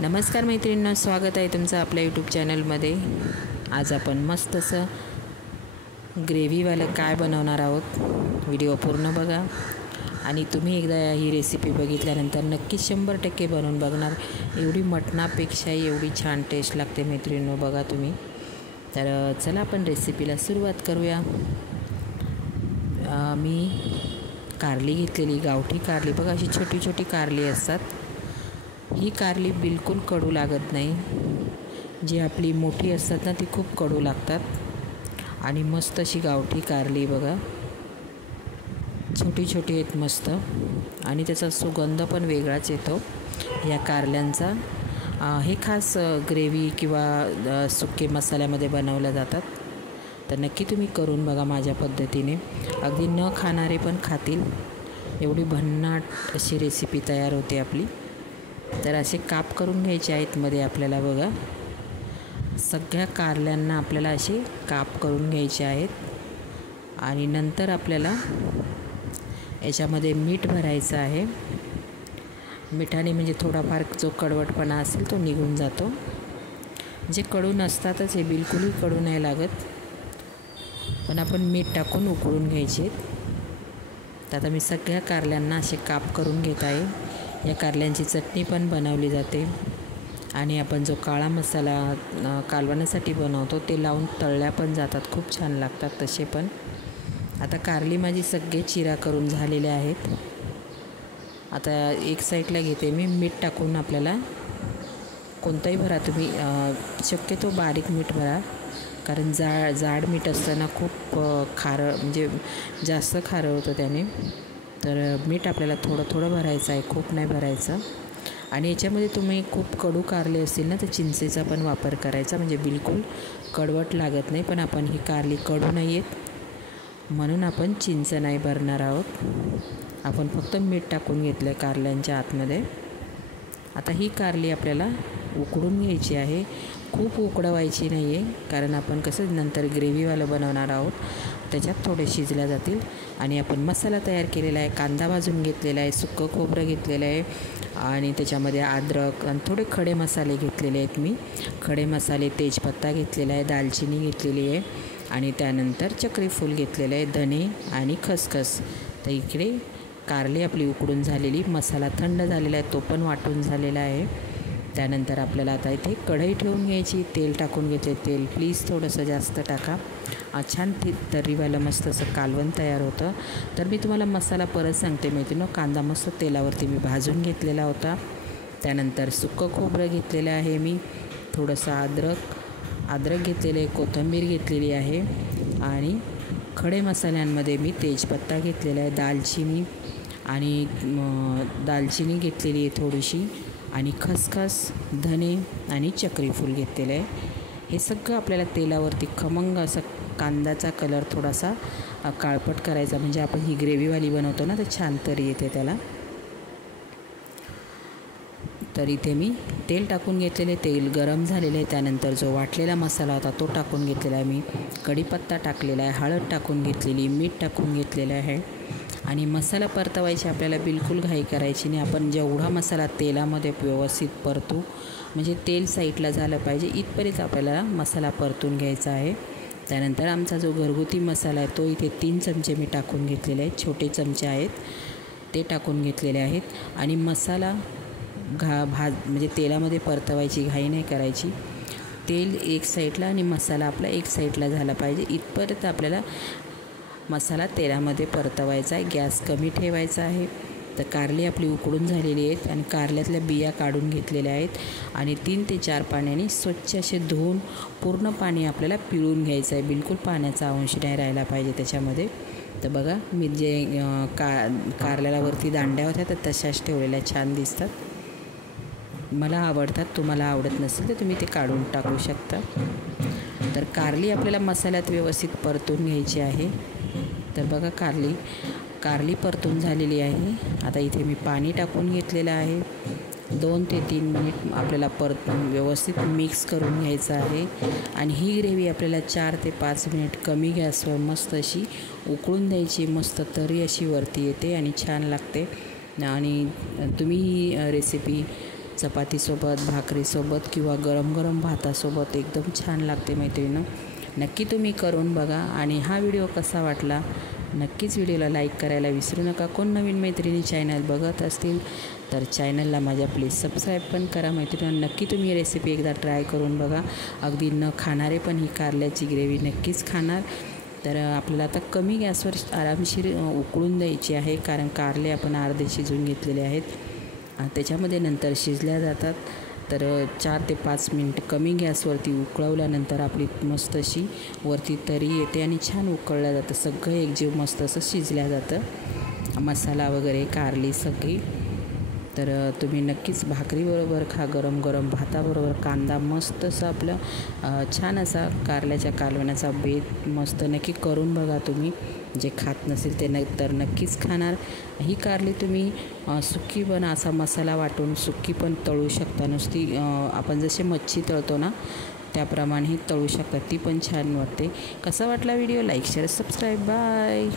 नमस्कार मैत्रिणींनो, स्वागत आहे तुमचं आपल्या यूट्यूब चॅनलमध्ये। आज आपण मस्त असं ग्रेव्हीवालं काय बनवणार आहोत, व्हिडिओ पूर्ण बघा। आणि तुम्ही एकदा ही रेसिपी बघितल्यानंतर नक्कीच 100% बनवून बघणार। एवढी मटणापेक्षाही एवढी छान टेस्ट लागते मैत्रिणींनो, बघा तुम्ही। तर चला आपण रेसिपीला सुरुवात करूया। मी कारली घेतलेली, गावठी कारली बघा, अशी छोटी छोटी कारली असतात। ही कारली बिलकुल कडू लागत नाही। जी आपली मोठी असतात ना, ती खूप कडू लागतात। आणि मस्त अशी गावठी कारली बघा, छोटी छोटी आहेत मस्त, आणि त्याचा सुगंध पण वेगळाच येतो या कारल्यांचा। हे खास ग्रेव्ही किंवा सुके मसाल्यामध्ये बनवल्या जातात। तर नक्की तुम्ही करून बघा माझ्या पद्धतीने, अगदी न खाणारे पण खातील, एवढी भन्नाट अशी रेसिपी तयार होते आपली। तर असे काप करून घ्यायचे आहेत मध्ये आपल्याला बघा, सगळ्या कारल्यांना आपल्याला असे काप करून घ्यायचे आहेत। आणि नंतर आपल्याला याच्यामध्ये मीठ भरायचं आहे। मिठाने म्हणजे थोडाफार जो कडवटपणा असेल तो निघून जातो। जे कडू नसतातच, हे बिलकुलही कडू नाही लागत, पण आपण मीठ टाकून उकळून घ्यायचे। तर आता मी सगळ्या कारल्यांना असे काप करून घेत आहे। या कारल्यांची चटणी पण बनवली जाते, आणि आपण जो काळा मसाला कालवणासाठी बनवतो ते लावून तळल्या पण जातात, खूप छान लागतात तसे पण। आता कारली माझी सगळे चिरा करून झालेले आहेत। आता एक साईडला घेते मी, मीठ टाकून आपल्याला कोणताही भरा तुम्ही, शक्यतो बारीक मीठ भरा, कारण जाड मीठ असताना खूप खारं, म्हणजे जास्त खारं होतं त्याने। तर मीठ आपल्याला थोडं थोडं भरायचं आहे, खूप नाही भरायचं। आणि याच्यामध्ये तुम्ही खूप कडू कारले असतील ना, तर चिंचेचा पण वापर करायचा, म्हणजे बिलकुल कडवट लागत नाही। पण आपण ही कारली कडू नाही आहेत म्हणून आपण चिंच नाही भरणार आहोत, आपण फक्त मीठ टाकून घेतलं आहे कारल्यांच्या आतमध्ये। आता ही कारली आपल्याला उकडून घ्यायची आहे, खूप उकडवायची नाही आहे, कारण आपण कसं नंतर ग्रेव्हीवालं बनवणार आहोत, त्याच्यात थोडे शिजल्या जातील। आणि आपण मसाला तयार केलेला आहे, कांदा भाजून घेतलेला आहे, सुकं खोबरं घेतलेलं आहे, आणि त्याच्यामध्ये अद्रक आणि थोडे खडे मसाले घेतलेले आहेत मी। खडे मसाले, तेजपत्ता घेतलेला आहे, दालचिनी घेतलेली आहे, आणि त्यानंतर चक्रीफूल घेतलेलं आहे, धने आणि खसखस। तर इकडे कारली आपली उकडून झालेली, मसाला थंड झालेला आहे, तो पण वाटून झालेला आहे। त्यानंतर आपल्याला आता इथे कढई ठेवून घ्यायची, तेल टाकून घेतले। तेल प्लीज थोडंसं जास्त टाका, छान तर्रीवालं मस्त असं कालवण तयार होतं। तर मी तुम्हाला मसाला परत सांगते मैत्रिणींनो, कांदा मस्त तेलावरती मी भाजून घेतलेला होता। त्यानंतर सुकं खोबरं घेतलेलं आहे मी, थोडंसं अद्रक घेतलेलं आहे, कोथिंबीर घेतलेली आहे, आणि खडे मसाल्यांमध्ये मी तेजपत्ता घेतलेला आहे, दालचिनी घेतलेली आहे थोडीशी, आणि खसखस, धने आणि चक्रीफूल घेतलेलं आहे। हे सगळं आपल्याला तेलावरती खमंग असं कांद्याचा कलर थोडासा काळपट करायचा, म्हणजे आपण ही ग्रेव्हीवाली बनवतो ना, तर छान तरी येते त्याला। तर इथे मी तेल टाकून घेतलेले, तेल गरम झालेले आहे। त्यानंतर जो वाटलेला मसाला होता तो टाकून घेतलेला आहे मी, कढीपत्ता टाकलेला आहे, हळद टाकून घेतलेली, मीठ टाकून घेतलेलं आहे। आणि मसाला परतवायची आपल्याला बिलकुल घाई करायची नाही, आपण जेवढा मसाला तेलामध्ये व्यवस्थित परतू, म्हणजे तेल साईडला झालं पाहिजे इथपर्यंत आपल्याला मसाला परतून घ्यायचा आहे। त्यानंतर आमचा जो घरगुती मसाला आहे तो इथे 3 चमचे मी टाकून घेतलेले आहेत, छोटे चमचे आहेत ते टाकून घेतलेले आहेत। आणि मसाला म्हणजे तेलामध्ये परतवायची घाई नाही करायची, तेल एक साईडला आणि मसाला आपला एक साईडला झाला पाहिजे इथपर्यंत आपल्याला मसाला तेलामध्ये परतवायचा आहे, गॅस कमी ठेवायचा आहे। तर कारली आपली उकडून झालेली आहेत, आणि कारल्यातल्या बिया काढून घेतलेल्या आहेत, आणि 3 ते 4 पाण्याने स्वच्छ असे धुवून पूर्ण पाणी आपल्याला पिळून घ्यायचं आहे, बिलकुल पाण्याचा अंश नाही राहिला पाहिजे त्याच्यामध्ये। तर बघा मी जे कारल्याला वरती दांड्या होत्या तर तशाच ठेवलेल्या, छान दिसतात, मला आवडतात, तुम्हाला आवडत नसेल तर तुम्ही ते काढून टाकू शकता। तर कारली आपल्याला मसाल्यात व्यवस्थित परतून घ्यायची आहे। तर बघा कारली परतून झालेली आहे। आता इथे मी पाणी टाकून घेतलेलं आहे, 2 ते 3 मिनिट आपल्याला परतून व्यवस्थित मिक्स करून घ्यायचं आहे। आणि ही ग्रेव्ही आपल्याला 4 ते 5 मिनिट कमी गॅसवर मस्त अशी उकळून द्यायची, मस्त तरी अशी वरती येते आणि छान लागते। आणि तुम्ही ही रेसिपी चपातीसोबत, भाकरीसोबत किंवा गरम गरम भातासोबत एकदम छान लागते मैत्रिणींनो. नक्की तुम्ही करून बघा. आणि हा व्हिडिओ कसा वाटला नक्कीच व्हिडिओला लाईक करायला विसरू नका. कोण नवीन मैत्रिणी चॅनल बघत असतील तर चॅनलला माझ्या प्लीज सबस्क्राईब पण करा मैत्रिणी. नक्की तुम्ही रेसिपी एकदा ट्राय करून बघा. अगदी न खाणारे पण ही कारल्याची ग्रेव्ही नक्कीच खाणार. तर आपल्याला आता कमी गॅसवर आरामशीर उकळून द्यायची आहे, कारण कारले आपण अर्धे शिजवून घेतलेले आहेत. त्याच्यामध्ये नंतर शिजल्या जातात. तर 4 ते 5 मिनिट कमी गॅसवरती उकळवल्यानंतर आपली मस्त अशी वरती तरी येते आणि छान उकळलं जातं. सगळं एकजीव मस्त असं शिजल्या जातं, मसाला वगैरे कारली सगळी. तर तुम्ही नक्कीच भाकरीबरोबर खा, गरम गरम भाताबरोबर. कांदा मस्त असं आपलं छान असा कारल्याच्या कालवणाचा बेत मस्त नक्की करून बघा तुम्ही. जे खात नसेल ते तर नक्कीच खाणार. ही कारली तुम्ही सुकी पण असा मसाला वाटून सुकी पण तळू शकता. नुसती आपण जसे मच्छी तळतो ना त्याप्रमाणे ही तळू शकता, ती पण छान वाटते. कसा वाटला video? Like share subscribe. Bye.